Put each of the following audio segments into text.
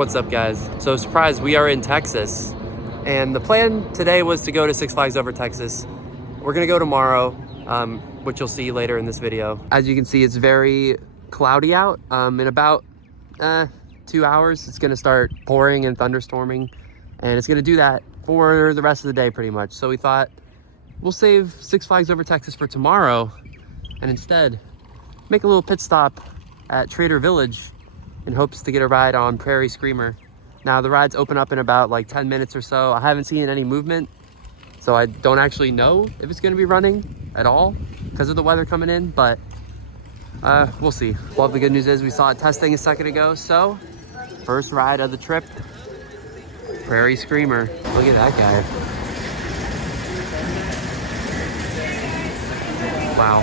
What's up, guys? So surprise, we are in Texas, and the plan today was to go to Six Flags Over Texas. We're gonna go tomorrow, which you'll see later in this video. As you can see, it's very cloudy out. In about 2 hours, it's gonna start pouring and thunderstorming, and it's gonna do that for the rest of the day pretty much. So we thought we'll save Six Flags Over Texas for tomorrow, and instead make a little pit stop at Trader Village in hopes to get a ride on Prairie Screamer. Now the rides open up in about like 10 minutes or so. I haven't seen any movement, so I don't actually know if it's gonna be running at all because of the weather coming in, but we'll see. Well, the good news is we saw it testing a second ago, so first ride of the trip, Prairie Screamer. Look at that guy. Wow.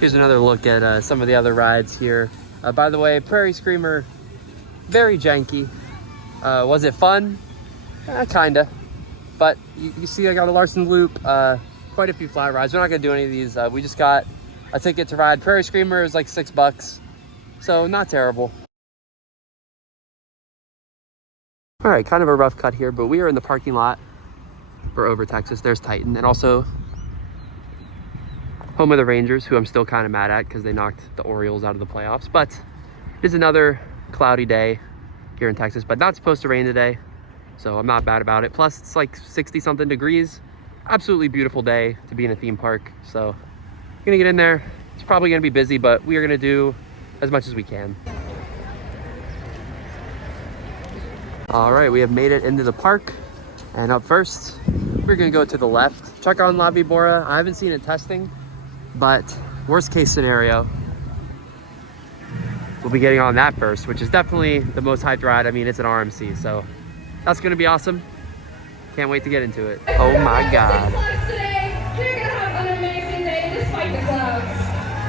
Here's another look at some of the other rides here. By the way, Prairie Screamer, very janky. Was it fun? Kinda. But you see I got a Larson Loop, quite a few flat rides. We're not gonna do any of these. We just got a ticket to ride. Prairie Screamer is like $6, so not terrible. All right, kind of a rough cut here, but we are in the parking lot for Over Texas. There's Titan, and also home of the Rangers, who I'm still kind of mad at because they knocked the Orioles out of the playoffs. But it is another cloudy day here in Texas, but not supposed to rain today, so I'm not bad about it. Plus, it's like 60 something degrees. Absolutely beautiful day to be in a theme park. So I'm gonna get in there. It's probably gonna be busy, but we are gonna do as much as we can. All right, we have made it into the park, and up first, we're gonna go to the left, check on La Vibora. I haven't seen it testing, but worst case scenario, we'll be getting on that first, which is definitely the most hyped ride. I mean, it's an RMC, so that's gonna be awesome. Can't wait to get into it. Oh my God.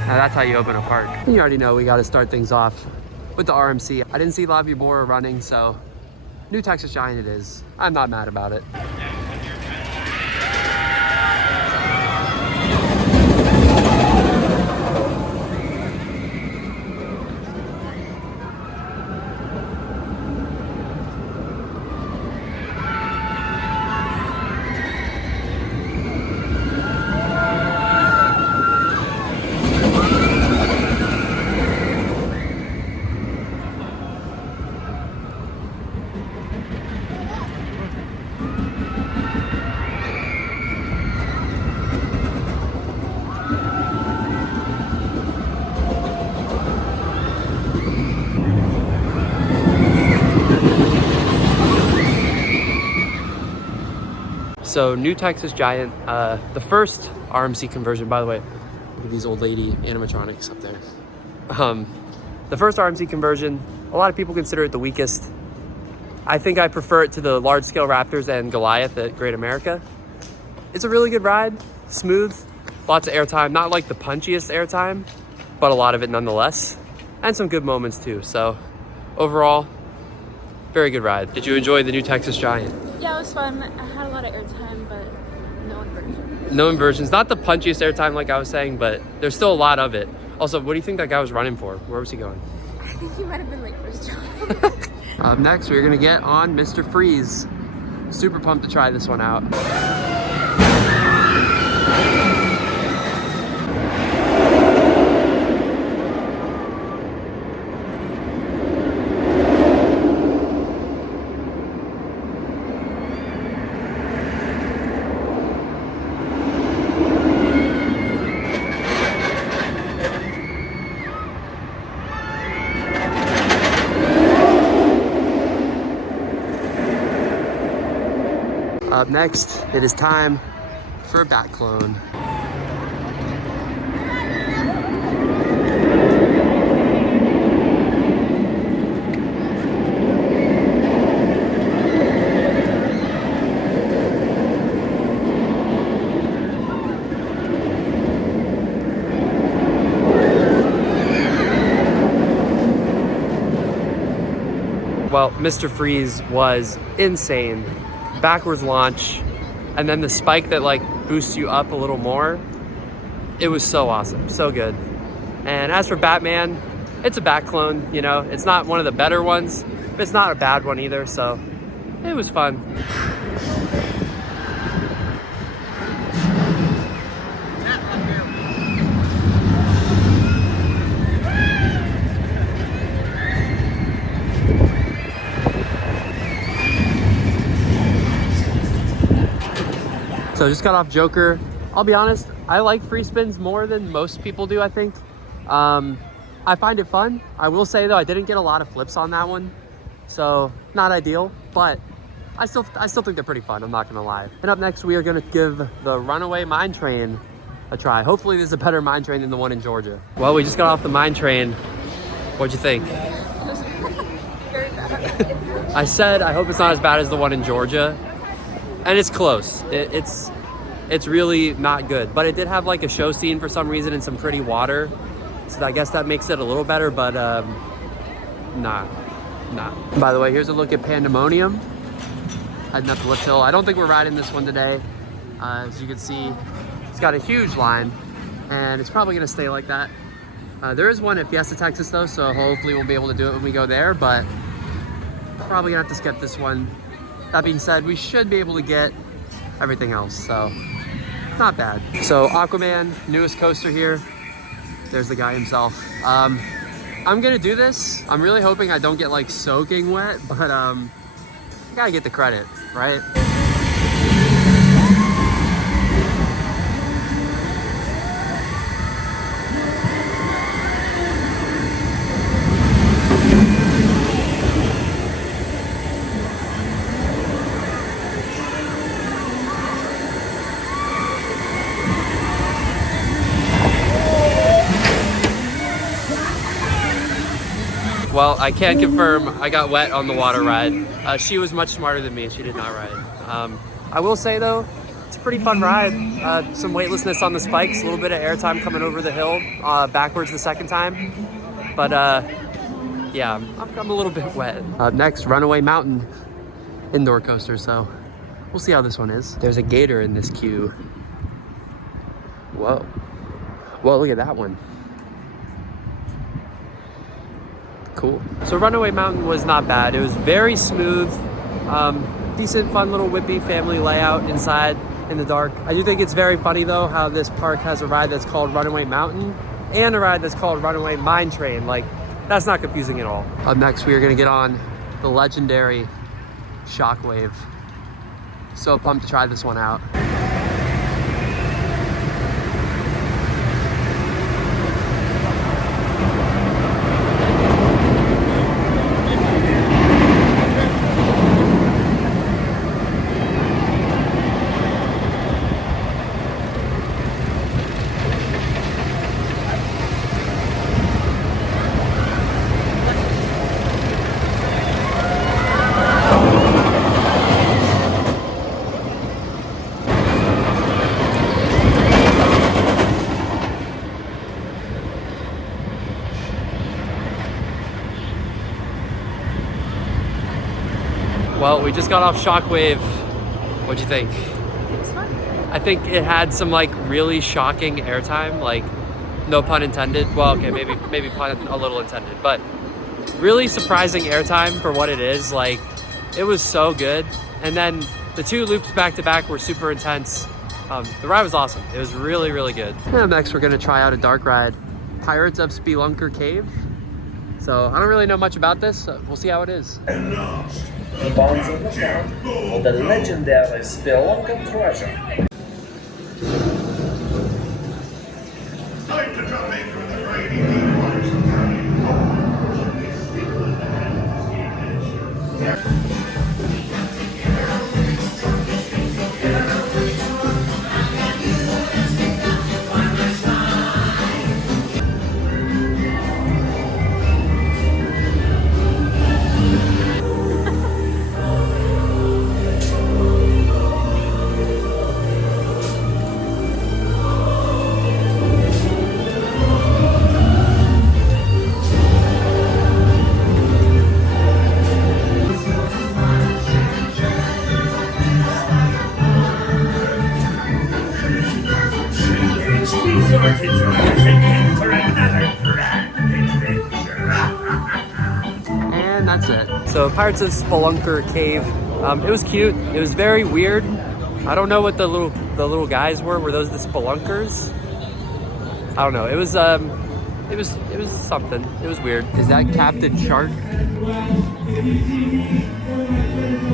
Now that's how you open a park. You already know we gotta start things off with the RMC. I didn't see La Vibora running, so new Texas Giant it is. I'm not mad about it. So new Texas Giant, the first RMC conversion, by the way, look at these old lady animatronics up there. The first RMC conversion, a lot of people consider it the weakest. I think I prefer it to the large scale Raptors and Goliath at Great America. It's a really good ride, smooth, lots of airtime, not like the punchiest airtime, but a lot of it nonetheless, and some good moments too. So overall, very good ride. Did you enjoy the new Texas Giant? Yeah, it was fun. I had a lot of airtime, but no inversions. No inversions. Not the punchiest airtime like I was saying, but there's still a lot of it. Also, what do you think that guy was running for? Where was he going? I think he might have been late for his job. Up next, we're gonna get on Mr. Freeze. Super pumped to try this one out. Up next, it is time for a bat clone. Well, Mr. Freeze was insane. Backwards launch, and then the spike that like boosts you up a little more. It was so awesome, so good. And as for Batman, it's a bat clone, you know. It's not one of the better ones, but it's not a bad one either, so it was fun. So just got off Joker. I'll be honest, I like free spins more than most people do, I think. I find it fun. I will say though, I didn't get a lot of flips on that one. So not ideal, but I still think they're pretty fun, I'm not gonna lie. And up next, we are gonna give the Runaway Mine Train a try. Hopefully this is a better mine train than the one in Georgia. Well, we just got off the mine train. What'd you think? Very bad. I said, I hope it's not as bad as the one in Georgia. And it's close. It's really not good. But it did have like a show scene for some reason and some pretty water. So I guess that makes it a little better, but nah. By the way, here's a look at Pandemonium. Heading up the lift hill. I don't think we're riding this one today. As you can see, it's got a huge line and it's probably gonna stay like that. There is one at Fiesta, Texas though, so hopefully we'll be able to do it when we go there, but probably gonna have to skip this one. That being said, we should be able to get everything else, so not bad. So Aquaman, newest coaster here. There's the guy himself. I'm gonna do this. I'm really hoping I don't get like soaking wet, but gotta get the credit, right? Well, I can confirm I got wet on the water ride. She was much smarter than me. She did not ride. I will say though, it's a pretty fun ride. Some weightlessness on the spikes, a little bit of airtime coming over the hill backwards the second time. But yeah, I'm a little bit wet. Next, Runaway Mountain indoor coaster. So we'll see how this one is. There's a gator in this queue. Whoa. Whoa, look at that one. Cool. So Runaway Mountain was not bad. It was very smooth, decent, fun little whippy family layout inside in the dark. I do think it's very funny though how this park has a ride that's called Runaway Mountain and a ride that's called Runaway Mine Train. Like, that's not confusing at all. Up next, we are gonna get on the legendary Shockwave. So pumped to try this one out. Well, we just got off Shockwave. What'd you think? It was fun. I think it had some like really shocking airtime, like no pun intended. Well, okay, maybe pun a little intended, but really surprising airtime for what it is. Like, it was so good. And then the two loops back to back were super intense. The ride was awesome. It was really, really good. And next, we're gonna try out a dark ride, Pirates of Spelunker Cave. So I don't really know much about this. So we'll see how it is. The bonds of the town of the legendary Spelunker treasure. Time to drop anchor in the mighty deep waters of Arlington. So Pirates of Spelunker Cave. It was cute. It was very weird. I don't know what the little guys were. Were those the spelunkers? I don't know. It was something. It was weird. Is that Captain Shark?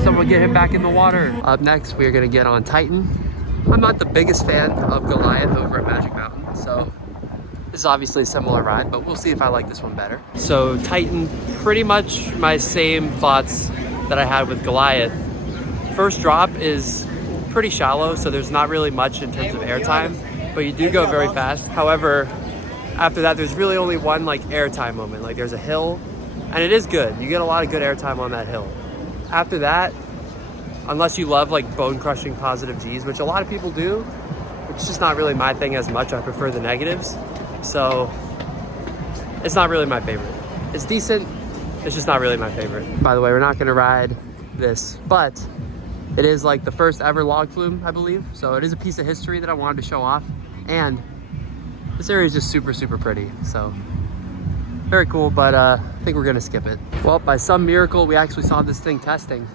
Someone get him back in the water. Up next, we are gonna get on Titan. I'm not the biggest fan of Goliath over at Magic Mountain, so this is obviously a similar ride, but we'll see if I like this one better. So Titan, pretty much my same thoughts that I had with Goliath. First drop is pretty shallow, so there's not really much in terms of airtime, but you do go very fast. However, after that, there's really only one like airtime moment. Like there's a hill, and it is good. You get a lot of good airtime on that hill. After that, unless you love like bone-crushing positive Gs, which a lot of people do, which is just not really my thing as much. I prefer the negatives. So it's not really my favorite. It's decent, it's just not really my favorite. By the way, we're not gonna ride this, but it is like the first ever log flume, I believe. So it is a piece of history that I wanted to show off. And this area is just super, super pretty. So very cool, but I think we're gonna skip it. Well, by some miracle, we actually saw this thing testing.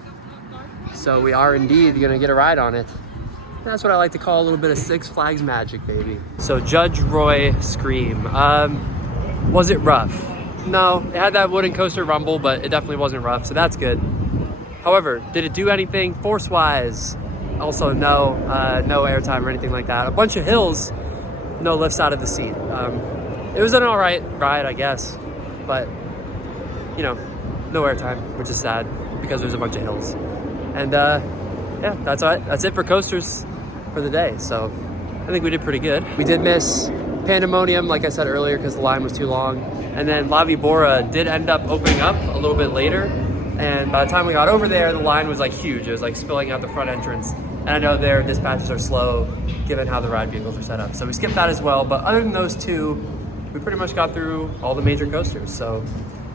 So we are indeed gonna get a ride on it. That's what I like to call a little bit of Six Flags magic, baby. So Judge Roy Scream. Was it rough? No, it had that wooden coaster rumble, but it definitely wasn't rough, so that's good. However, did it do anything force-wise? Also, no airtime or anything like that. A bunch of hills, no lifts out of the seat. It was an all right ride, I guess, but you know, no airtime, which is sad because there's a bunch of hills. And yeah, that's it for coasters for the day. So I think we did pretty good. We did miss Pandemonium, like I said earlier, because the line was too long. And then La Vibora did end up opening up a little bit later. And by the time we got over there, the line was like huge. It was like spilling out the front entrance. And I know their dispatches are slow given how the ride vehicles are set up. So we skipped that as well. But other than those two, we pretty much got through all the major coasters. So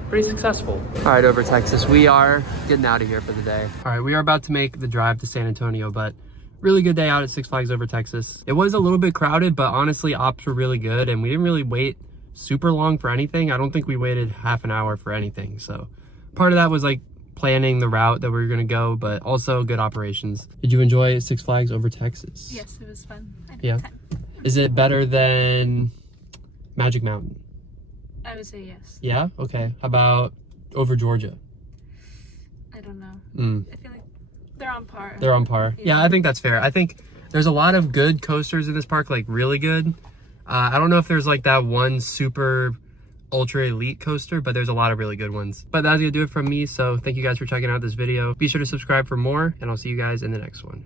pretty successful. All right, over Texas, we are getting out of here for the day. All right, we are about to make the drive to San Antonio, but really good day out at Six Flags Over Texas. It was a little bit crowded, but honestly, ops were really good, and we didn't really wait super long for anything. I don't think we waited half an hour for anything. So part of that was like planning the route that we were gonna go, but also good operations. Did you enjoy Six Flags Over Texas? Yes, it was fun. I had a Yeah. good time. Is it better than Magic Mountain? I would say yes. Yeah? Okay. How about over Georgia? I don't know. Mm. I feel like they're on par. They're on par. Yeah, I think that's fair. I think there's a lot of good coasters in this park, like really good. I don't know if there's like that one super ultra elite coaster, but there's a lot of really good ones. But that's gonna do it from me. So thank you guys for checking out this video. Be sure to subscribe for more, and I'll see you guys in the next one.